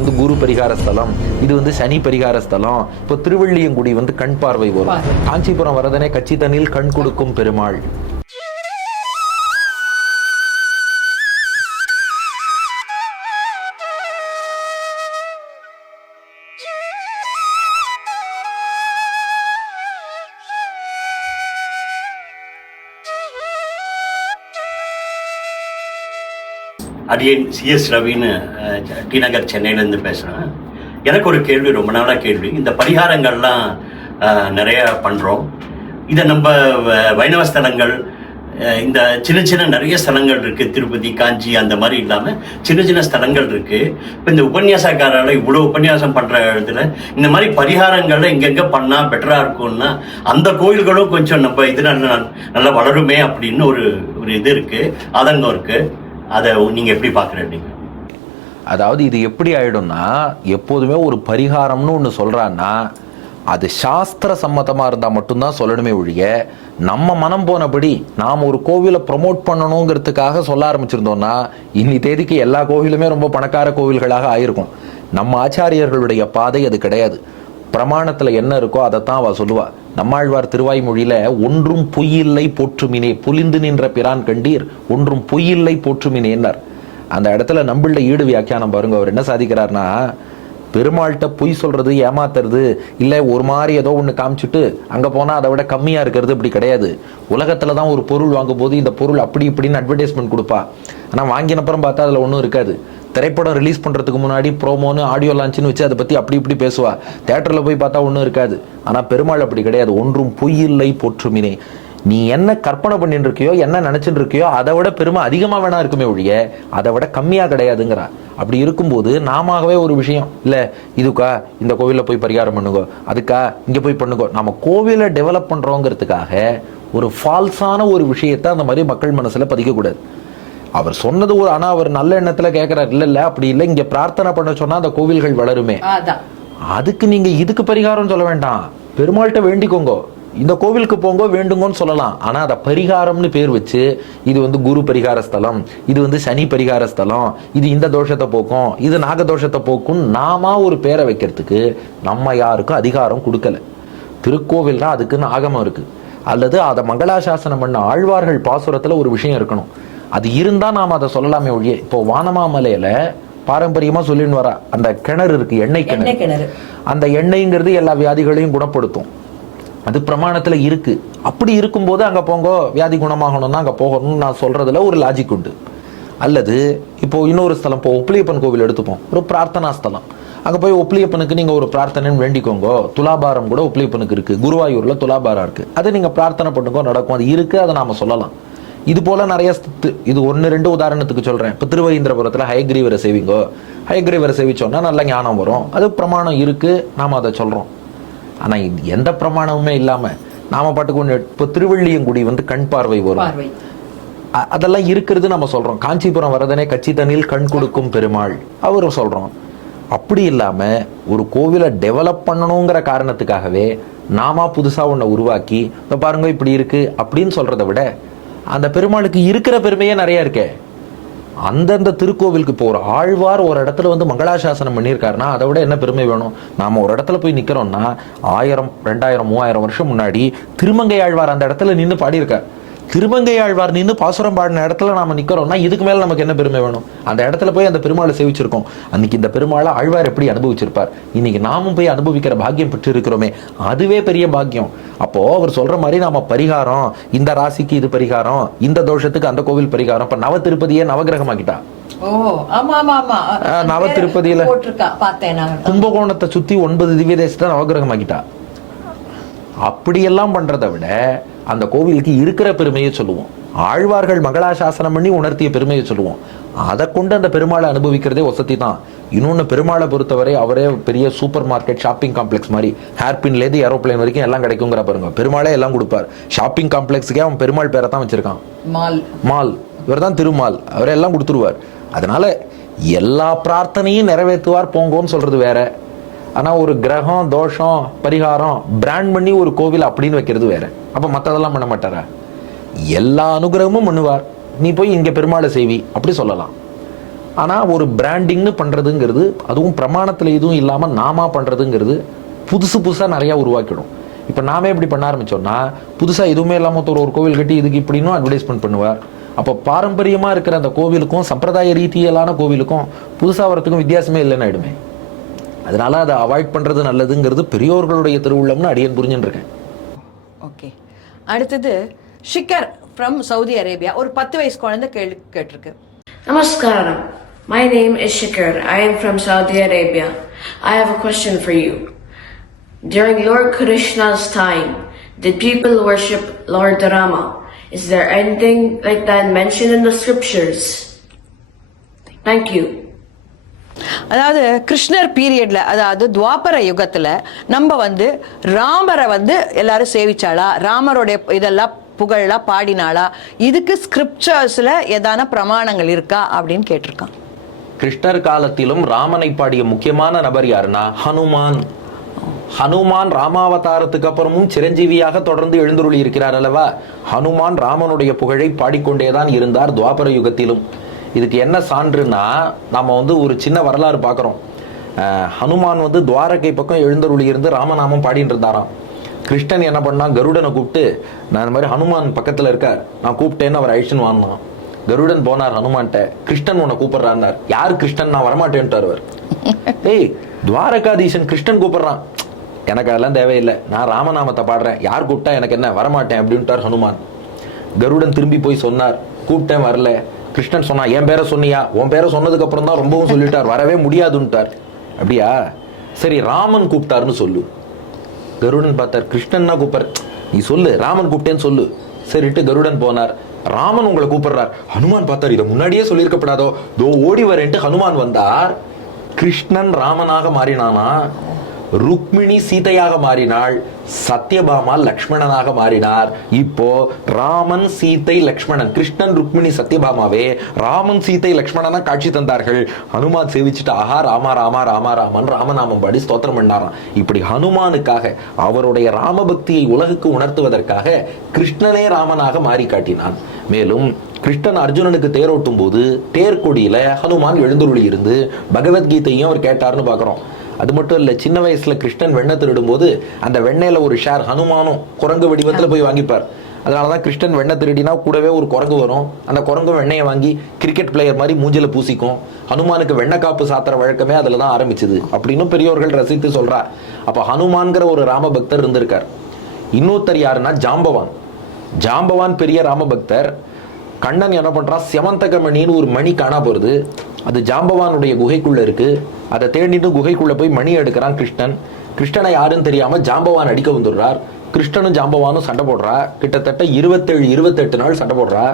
வந்து குரு பரிகார ஸ்தலம், இது வந்து சனி பரிகார ஸ்தலம். இப்போ திருவள்ளியங்குடி வந்து கண் பார்வை வரும். காஞ்சிபுரம் வரதனே கட்சி தண்ணில் கண் கொடுக்கும் பெருமாள். அடியேன் சிஎஸ் ரவின்னு டி நகர் சென்னையிலேருந்து பேசுகிறேன். எனக்கு ஒரு கேள்வி, ரொம்ப நாளாக கேள்வி. இந்த பரிகாரங்கள்லாம் நிறையா பண்ணுறோம். இதை நம்ம வைணவ ஸ்தலங்கள், இந்த சின்ன சின்ன நிறைய ஸ்தலங்கள் இருக்குது, திருப்பதி காஞ்சி அந்த மாதிரி இல்லாமல் சின்ன சின்ன ஸ்தலங்கள் இருக்குது. இப்போ இந்த உபன்யாசக்காரால் இவ்வளோ உபன்யாசம் பண்ணுற இடத்துல இந்த மாதிரி பரிகாரங்களை எங்கெங்கே பண்ணால் பெட்டராக இருக்கும்னா அந்த கோயில்களும் கொஞ்சம் நம்ம இது நல்லா வளருமே அப்படின்னு ஒரு இது இருக்குது, ஆதங்கம் இருக்குது. அதை நீங்கள் எப்படி பார்க்குறீங்க? அதாவது இது எப்படி ஆயிடும்னா, எப்போதுமே ஒரு பரிகாரம்னு ஒன்று சொல்கிறான்னா அது சாஸ்திர சம்மதமாக இருந்தால் மட்டும்தான் சொல்லணுமே ஒழிய, நம்ம மனம் போனபடி நாம் ஒரு கோவிலை ப்ரொமோட் பண்ணணுங்கிறதுக்காக சொல்ல ஆரம்பிச்சிருந்தோம்னா இன்னி தேதிக்கு எல்லா கோவிலுமே ரொம்ப பணக்கார கோவில்களாக ஆயிருக்கும். நம்ம ஆச்சாரியர்களுடைய பாதை அது கிடையாது. பிரமாணத்தில் என்ன இருக்கோ அதைத்தான் அவள் சொல்லுவா. நம்மாழ்வார் திருவாய்மொழியில ஒன்றும் பொய்யில்லை போற்றுமினே, புலிந்து நின்ற பிரான் கண்டீர், ஒன்றும் பொய்யில்லை போற்றுமினேன்னார். அந்த இடத்துல நம்பிள்ள ஈடு வியாக்கியானம் பாருங்க. அவர் என்ன சாதிக்கிறார்னா, பெருமாள்கிட்ட பொய் சொல்றது, ஏமாத்துறது, இல்லை ஒரு மாதிரி ஏதோ ஒன்று காமிச்சுட்டு அங்கே போனால் அதை விட கம்மியாக இருக்கிறது இப்படி கிடையாது. உலகத்தில் தான் ஒரு பொருள் வாங்கும் போது இந்த பொருள் அப்படி இப்படின்னு அட்வர்டைஸ்மெண்ட் கொடுப்பா. ஆனால் வாங்கினப்புறம் பார்த்தா அதில் ஒன்றும் இருக்காது. திரைப்படம் ரிலீஸ் பண்ணுறதுக்கு முன்னாடி ப்ரோமோன்னு ஆடியோ லான்ச்சுன்னு வச்சு அதை பற்றி அப்படி இப்படி பேசுவா. தேட்டரில் போய் பார்த்தா ஒன்றும் இருக்காது. ஆனால் பெருமாள் அப்படி கிடையாது. ஒன்றும் பொய்யில்லை போற்றுமினே. நீ என்ன கற்பனை பண்ணிட்டு இருக்கியோ, என்ன நினைச்சிட்டு இருக்கியோ அதை விட பெருமை அதிகமாக வேணா இருக்குமே ஒழிய அதை விட கம்மியாக கிடையாதுங்கிறா. அப்படி இருக்கும்போது நாமவே ஒரு விஷயம் இல்லை, இதுக்கா இந்த கோவிலில் போய் பரிகாரம் பண்ணுங்கோ, அதுக்கா இங்கே போய் பண்ணுங்கோ, நம்ம கோவிலை டெவலப் பண்ணுறோங்கிறதுக்காக ஒரு ஃபால்ஸான ஒரு விஷயத்தை அந்த மாதிரி மக்கள் மனசில் பதிக்கக்கூடாது. அவர் சொன்னது ஒரு, ஆனா அவர் நல்ல எண்ணத்துல கேட்கிறார், இல்ல அப்படி இல்லை, இங்க பிரார்த்தனை பண்ண சொன்னா அந்த கோவில்கள் வளருமே, அதுக்கு நீங்க இதுக்கு பரிகாரம் சொல்ல வேண்டாம், பெருமாள்கிட்ட வேண்டிக்கோங்க, இந்த கோவிலுக்கு போங்க வேண்டுங்கன்னு சொல்லலாம். ஆனா அதை பரிகாரம்னு பேர் வச்சு இது வந்து குரு பரிகார ஸ்தலம், இது வந்து சனி பரிகார ஸ்தலம், இது இந்த தோஷத்தை போக்கும், இது நாக தோஷத்தை போக்கும் நாம ஒரு பேரை வைக்கிறதுக்கு நம்ம யாருக்கும் அதிகாரம் கொடுக்கல. திருக்கோவில்னா அதுக்குன்னு ஆகமம் இருக்கு. அல்லது அதை மங்களாசாசனம் பண்ண ஆழ்வார்கள் பாசுரத்துல ஒரு விஷயம் இருக்கணும். அது இருந்தா நாம அதை சொல்லலாமே ஒழிய, இப்போ வானமாமலையில பாரம்பரியமா சொல்லின்னு வரா அந்த கிணறு இருக்கு, எண்ணெய் கிணறு. அந்த எண்ணெய்ங்கிறது எல்லா வியாதிகளையும் குணப்படுத்தும். அது பிரமாணத்துல இருக்கு. அப்படி இருக்கும்போது அங்க போங்க, வியாதி குணமாகணும்னா அங்க போகணும்னு நான் சொல்றதுல ஒரு லாஜிக் உண்டு. அல்லது இப்போ இன்னொரு ஸ்தலம், இப்போ ஒப்பிலியப்பன் கோவில் எடுத்துப்போம், ஒரு பிரார்த்தனா ஸ்தலம். அங்க போய் ஒப்பிலியப்பனுக்கு நீங்க ஒரு பிரார்த்தனைன்னு வேண்டிக்கோங்க. துலாபாரம் கூட ஒப்பிலியப்பனுக்கு இருக்கு, குருவாயூர்ல துலாபாரம் இருக்கு, அதை நீங்க பிரார்த்தனை பண்ணுங்க, நடக்கும். அது இருக்கு, அதை நாம சொல்லலாம். இது போல நிறைய, இது 1-2 உதாரணத்துக்கு சொல்றேன். இப்போ திருவஹீந்திரபுரத்துல ஹயக்ரீவரை சேவிங்கோ, ஹயக்ரீவரை சேவிச்சோன்னா நல்ல ஞானம் வரும், அது பிரமாணம் இருக்கு, நாம அதை சொல்றோம். ஆனா எந்த பிரமாணமுமே இல்லாம நாம பாட்டுக்கு ஒன்று, இப்போ திருவள்ளியங்குடி வந்து கண் பார்வை வரும், அதெல்லாம் இருக்கிறது நம்ம சொல்றோம். காஞ்சிபுரம் வரதனே கட்சி தண்ணில் கண் கொடுக்கும் பெருமாள் அவரும் சொல்றோம். அப்படி இல்லாம ஒரு கோவிலை டெவலப் பண்ணணுங்கிற காரணத்துக்காகவே நாம புதுசா ஒன்றை உருவாக்கி பாருங்க இப்படி இருக்கு அப்படின்னு சொல்றதை விட, அந்த பெருமாளுக்கு இருக்கிற பெருமையே நிறைய இருக்கே. அந்தந்த திருக்கோவிலுக்கு இப்போ ஒரு ஆழ்வார் ஒரு இடத்துல வந்து மங்களாசாசனம் பண்ணியிருக்காருன்னா அதை விட என்ன பெருமை வேணும்? நாம ஒரு இடத்துல போய் நிக்கிறோம்னா 1000, 2000, 3000 வருஷம் முன்னாடி திருமங்கை ஆழ்வார் அந்த இடத்துல நின்று பாடியிருக்கார். திருமங்கை ஆழ்வார் நின்று பாசுரம் பாடின இடத்துல நாம நிக்கிறோம்னா இதுக்கு மேல நமக்கு என்ன பெருமை வேணும்? அந்த இடத்துல போய் அந்த பெருமாளை சேவிச்சிருக்கோம். அன்னைக்கு இந்த பெருமாளை ஆழ்வார் எப்படி அனுபவிச்சிருப்பார், இன்னைக்கு நாமும் போய் அனுபவிக்கிற பாக்கியம் பெற்று இருக்கிறோமே, அதுவே பெரிய பாக்கியம். அப்போ அவர் சொல்ற மாதிரி நாம பரிகாரம், இந்த ராசிக்கு இது பரிகாரம், இந்த தோஷத்துக்கு அந்த கோவில் பரிகாரம். இப்ப நவ திருப்பதியே நவகிரகமாக்கிட்டா. நவ திருப்பதியில கும்பகோணத்தை சுத்தி 9 திவ்ய தேசத்தை நவகிரகமாக்கிட்டா. அப்படியெல்லாம் பண்றதை விட அந்த கோவிலுக்கு இருக்கிற பெருமையை சொல்லுவோம். ஆழ்வார்கள் மங்களாசாசனம் பண்ணி உணர்த்திய பெருமையை சொல்லுவோம். அதை கொண்டு அந்த பெருமாளை அனுபவிக்கிறதே வசதி தான். இன்னொன்று, பெருமாளை பொறுத்தவரை அவரே பெரிய சூப்பர் மார்க்கெட், ஷாப்பிங் காம்ப்ளெக்ஸ் மாதிரி, ஹேர்பின்லேருந்து ஏரோப்ளைன் வரைக்கும் எல்லாம் கிடைக்குங்கிற பாருங்க. பெருமாளே எல்லாம் கொடுப்பார். ஷாப்பிங் காம்ப்ளெக்ஸுக்கே அவன் பெருமாள் பேரை தான் வச்சிருக்கான், மால். இவர் தான் திருமால், அவரே எல்லாம் கொடுத்துருவார். அதனால எல்லா பிரார்த்தனையும் நிறைவேற்றுவார் போங்கோன்னு சொல்றது வேற. ஆனா ஒரு கிரகம், தோஷம், பரிகாரம் பிராண்ட் பண்ணி ஒரு கோவில் அப்படின்னு வைக்கிறது வேற. அப்ப மற்றதெல்லாம் பண்ண மாட்டாரா? எல்லா அனுகிரகமும் பண்ணுவார். நீ போய் இங்க பெருமாளை செய்வி அப்படி சொல்லலாம். ஆனால் ஒரு பிராண்டிங்னு பண்ணுறதுங்கிறது, அதுவும் பிரமாணத்தில் எதுவும் இல்லாமல் நாம பண்ணுறதுங்கிறது புதுசாக நிறையா உருவாக்கிடும். இப்போ நாமே எப்படி பண்ண ஆரம்பித்தோம்னா, புதுசாக எதுவுமே இல்லாமல் ஒரு கோவில் கட்டி இதுக்கு இப்படின்னும் அட்வர்டைஸ்மெண்ட் பண்ணுவார். அப்போ பாரம்பரியமாக இருக்கிற அந்த கோவிலுக்கும் சம்பிரதாய ரீதியிலான கோவிலுக்கும் புதுசாக வரத்துக்கும் வித்தியாசமே இல்லைன்னு ஆயிடுமே. அதனால அதை அவாய்ட் பண்ணுறது நல்லதுங்கிறது பெரியோர்களுடைய திருவுள்ளம்னு அடியன் புரிஞ்சுன்னு இருக்கேன். ஓகே, அடுத்தது ஷிக்கர் ஃப்ரம் சவுதி அரேபியா. ஒரு 10 வயசு குழந்தை கேட்டிருக்கு. Namaskaram. My name is Shikar. I am from Saudi Arabia. I have a question for you. During Lord Krishna's time, did people worship Lord Rama? Is there anything like that mentioned in the scriptures? Thank you. அதாவது கிருஷ்ணர் பீரியட்ல, அதாவது துவாபர யுகத்துல நம்ம ராமரை எல்லாரும் சேவிச்சாளா, ராமருடைய இதெல்லாம் புகழெல்லாம் பாடினாளா, இதுக்கு ஸ்கிரிப்சர்ஸ்ல ஏதான பிரமாணங்கள் இருக்கா அப்படின்னு கேட்டிருக்கான். கிருஷ்ணர் காலத்திலும் ராமனை பாடிய முக்கியமான நபர் யாருன்னா ஹனுமான். ஹனுமான் ராமாவதாரத்துக்கு அப்புறமும் சிரஞ்சீவியாக தொடர்ந்து எழுந்துருளி இருக்கிறார் அல்லவா. ஹனுமான் ராமனுடைய புகழை பாடிக்கொண்டேதான் இருந்தார் துவாபர யுகத்திலும். இதுக்கு என்ன சான்றுன்னா, நம்ம ஒரு சின்ன வரலாறு பார்க்குறோம். ஹனுமான் துவாரகை பக்கம் எழுந்தருளி இருந்து ராமநாமம் பாடிட்டு இருந்தாராம். கிருஷ்ணன் என்ன பண்ணா, கருடனை கூப்பிட்டு, நான் இந்த மாதிரி ஹனுமான் பக்கத்தில் இருக்கார், நான் கூப்பிட்டேன்னு அவர் அழிச்சுன்னு வாங்கினான். கருடன் போனார் ஹனுமான்ட்ட, கிருஷ்ணன் உன்னை கூப்பிடுறான்னார். யார் கிருஷ்ணன், நான் வரமாட்டேன்ட்டார் அவர். ஏய், துவாரகாதீசன் கிருஷ்ணன் கூப்பிடுறான், எனக்கு அதெல்லாம் தேவையில்லை, நான் ராமநாமத்தை பாடுறேன், யார் கூப்பிட்டா எனக்கு என்ன, வரமாட்டேன் அப்படின்ட்டார் ஹனுமான். கருடன் திரும்பி போய் சொன்னார், கூப்பிட்டேன் வரல. கிருஷ்ணன் சொன்னா, என் பேரை சொன்னியா, உன் பேரை சொன்னதுக்கு அப்புறம் தான் ரொம்பவும் சொல்லிட்டார், வரவே முடியாதுன்ட்டார். அப்படியா, சரி ராமன் கூப்பிட்டாருன்னு சொல்லு. கருடன் பார்த்தார், கிருஷ்ணன்னா கூப்பிடுற, நீ சொல்லு, ராமன் கூப்பிட்டேன்னு சொல்லு. சரிட்டு கருடன் போனார். ராமன் உங்களை கூப்பிடுறார். ஹனுமான் பார்த்தார், இதை முன்னாடியே சொல்லியிருக்கப்படாதோ, தோ ஓடி வரேன்ட்டு ஹனுமான் வந்தார். கிருஷ்ணன் ராமனாக மாறினானா, ருக்மிணி சீதையாக மாறினாள், சத்யபாமா லக்ஷ்மணனாக மாறினார். இப்போ ராமன் சீதை லக்ஷ்மணன், கிருஷ்ணன் ருக்மிணி சத்யபாமாவே ராமன் சீதை லக்ஷ்மணனா காட்சி தந்தார்கள். ஹனுமான் சேவிச்சுட்டு, ஆஹா ராமா ராமா ராமா ராமன் ராமநாமம் பாடி ஸ்தோத்திரம் பண்ணாராம். இப்படி ஹனுமானுக்காக, அவருடைய ராமபக்தியை உலகுக்கு உணர்த்துவதற்காக கிருஷ்ணனே ராமனாக மாறி காட்டினான். மேலும் கிருஷ்ணன் அர்ஜுனனுக்கு தேரோட்டும் போது தேர்கொடியில ஹனுமான் எழுந்துருளி இருந்து பகவத்கீதையும் அவர் கேட்டார்னு பார்க்கிறோம். அது மட்டும் இல்லை, சின்ன வயசுல கிருஷ்ணன் வெண்ணெய் திருடும் போது அந்த வெண்ணெயில ஒரு ஷேர் ஹனுமானும் குரங்கு வடிவத்தில் போய் வாங்கிப்பார். அதனாலதான் கிருஷ்ணன் வெண்ணெய் திருடினா கூடவே ஒரு குரங்கு வரும். அந்த குரங்கு வெண்ணெயை வாங்கி கிரிக்கெட் பிளேயர் மாதிரி மூஞ்சில பூசிக்கும். ஹனுமானுக்கு வெண்ணெய் காப்பு சாத்துற வழக்கமே அதுல தான் ஆரம்பிச்சது அப்படின்னு பெரியோர்கள் ரசித்து சொல்றா. அப்ப ஹனுமான்கிற ஒரு ராம பக்தர் இருந்திருக்கார். இன்னொருத்தர் யாருன்னா ஜாம்பவான். ஜாம்பவான் பெரிய ராம பக்தர். கண்ணன் என்ன பண்றான், செமந்தகமணின்னு ஒரு மணி காணா போறது. அது ஜாம்பவானுடைய குகைக்குள்ள இருக்கு. அதை தேடிட்டு குகைக்குள்ள போய் மணி எடுக்கிறான் கிருஷ்ணன். கிருஷ்ணனை யாருன்னு தெரியாம ஜாம்பவான் அடிக்க வந்துடுறார். கிருஷ்ணனும் ஜாம்பவானும் சண்டை போடுறா. கிட்டத்தட்ட 28 நாள் சண்டை போடுறா.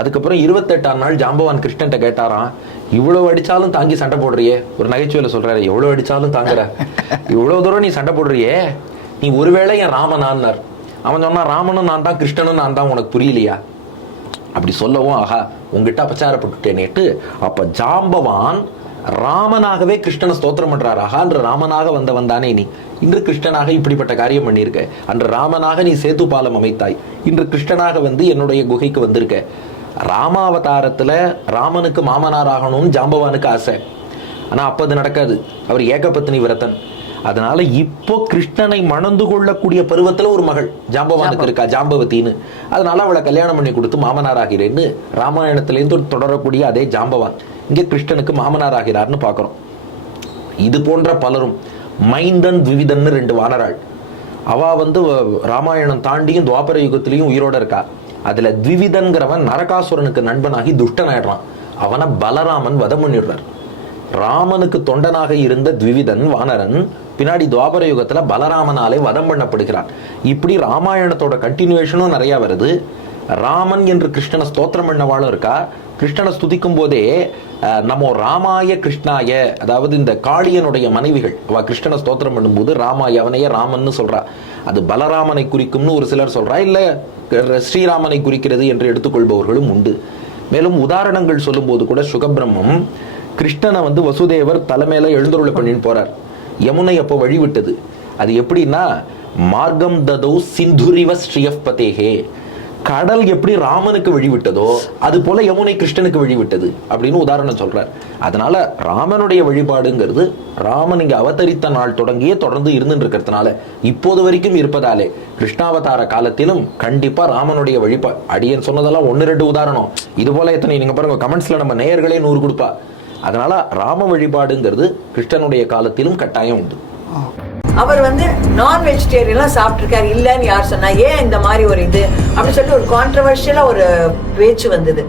அதுக்கப்புறம் 28ஆம் நாள் ஜாம்பவான் கிருஷ்ணன்ட்ட கேட்டாராம், இவ்வளவு அடிச்சாலும் தாங்கி சண்டை போடுறியே, ஒரு நகைச்சுவையில சொல்றாரு, எவ்வளவு அடிச்சாலும் தாங்குற, இவ்வளவு தூரம் நீ சண்டை போடுறியே, நீ ஒருவேளை என் ராமனான்னார். அவன் சொன்னா, ராமனும் நான் தான் கிருஷ்ணனும் நான் தான், உனக்கு புரியலையா? அப்படி சொல்லவும், ஆஹா உங்ககிட்ட அபச்சாரப்பட்டுட்டேனேட்டு அப்ப ஜாம்பவான் ராமனாகவே கிருஷ்ணனை ஸ்தோத்திரம் பண்றார். ஆகான்ற ராமனாக வந்தவன் தானே நீ, இன்று கிருஷ்ணனாக இப்படிப்பட்ட காரியம் பண்ணியிருக்க. அன்று ராமனாக நீ சேது பாலம் அமைத்தாய், இன்று கிருஷ்ணனாக என்னுடைய குகைக்கு வந்திருக்க. ராமாவதாரத்துல ராமனுக்கு மாமனார் ஆகணும்னு ஜாம்பவானுக்கு ஆசை. ஆனா அப்ப அது நடக்காது, அவர் ஏகபத்னி விரதன். அதனால இப்போ கிருஷ்ணனை மணந்து கொள்ளக்கூடிய பருவத்துல ஒரு மகள் ஜாம்பவானுக்கு இருக்கா, ஜாம்பவத்தின்னு. அதனால அவளை கல்யாணம் பண்ணி கொடுத்து மாமனார் ஆகிறேன்னு ராமாயணத்திலேருந்து தொடரக்கூடிய அதே ஜாம்பவான் இங்கே கிருஷ்ணனுக்கு மாமனார் ஆகிறார்னு பார்க்கிறோம். இது போன்ற பலரும், மைந்தன் த்விவிதன்னு 2 வானராள். அவ ராமாயணம் தாண்டியும் துவாபர யுகத்திலையும் உயிரோட இருக்கா. அதுல த்விவிதன்கிறவன் நரகாசுரனுக்கு நண்பனாகி துஷ்டனாயிடுறான். அவனை பலராமன் வதம் பண்ணிடுறார். ராமனுக்கு தொண்டனாக இருந்த த்விவிதன் வானரன் பின்னாடி துவாபர யுகத்துல பலராமனாலே வதம் பண்ணப்படுகிறான். இப்படி ராமாயணத்தோட கண்டினியூவேஷனும் நிறைய வருது. ராமன் என்று கிருஷ்ணனை ஸ்தோத்திரம் பண்ணவாளும் இருக்கா. கிருஷ்ணனை ஸ்துதிக்கும் போதே நம்ம ராமாய கிருஷ்ணாய, அதாவது இந்த காளியனுடைய மனைவிகள் அவ கிருஷ்ணனை ஸ்தோத்திரம் பண்ணும்போது ராமாய, அவனையே ராமன்னு சொல்றா. அது பலராமனை குறிக்கும்னு ஒரு சிலர் சொல்றா, இல்ல ஸ்ரீராமனை குறிக்கிறது என்று எடுத்துக்கொள்பவர்களும் உண்டு. மேலும் உதாரணங்கள் சொல்லும் போது கூட சுகபிரம்மம் கிருஷ்ணனை வசுதேவர் தலைமையில எழுந்தருளை பண்ணின்னு போறார். யமுனை அப்போ வழிவிட்டது. அது எப்படின்னா, மார்க்கம் ததோ சிந்துரிவ ஸ்ரீயப்பதேகே, கடல் எப்படி ராமனுக்கு வழிவிட்டதோ அது போல யமுனை கிருஷ்ணனுக்கு வழிவிட்டது அப்படின்னு உதாரணம் சொல்றார். அதனால ராமனுடைய வழிபாடுங்கிறது ராமன் இங்க அவதரித்த நாள் தொடங்கியே தொடர்ந்து இருந்துட்டு இருக்கிறதுனால இப்போது வரைக்கும் இருப்பதாலே கிருஷ்ணாவதார காலத்திலும் கண்டிப்பா ராமனுடைய வழிபாடு. அடியன் சொன்னதெல்லாம் 1-2 உதாரணம், இது போல எத்தனை நீங்க பாருங்க கமெண்ட்ஸ்ல நம்ம நேயர்களே 100 கொடுப்பா. அதனால ராம வழிபாடுங்கிறது கிருஷ்ணனுடைய காலத்திலும் கட்டாயம் உண்டு. அவர் நான் வெஜிடேரியன்லாம் சாப்பிட்டுருக்காரு இல்லைன்னு யார் சொன்னா, ஏன் இந்த மாதிரி ஒரு இது அப்படின்னு சொல்லிட்டு ஒரு கான்ட்ரவர்ஷியலா ஒரு பேச்சு வந்தது.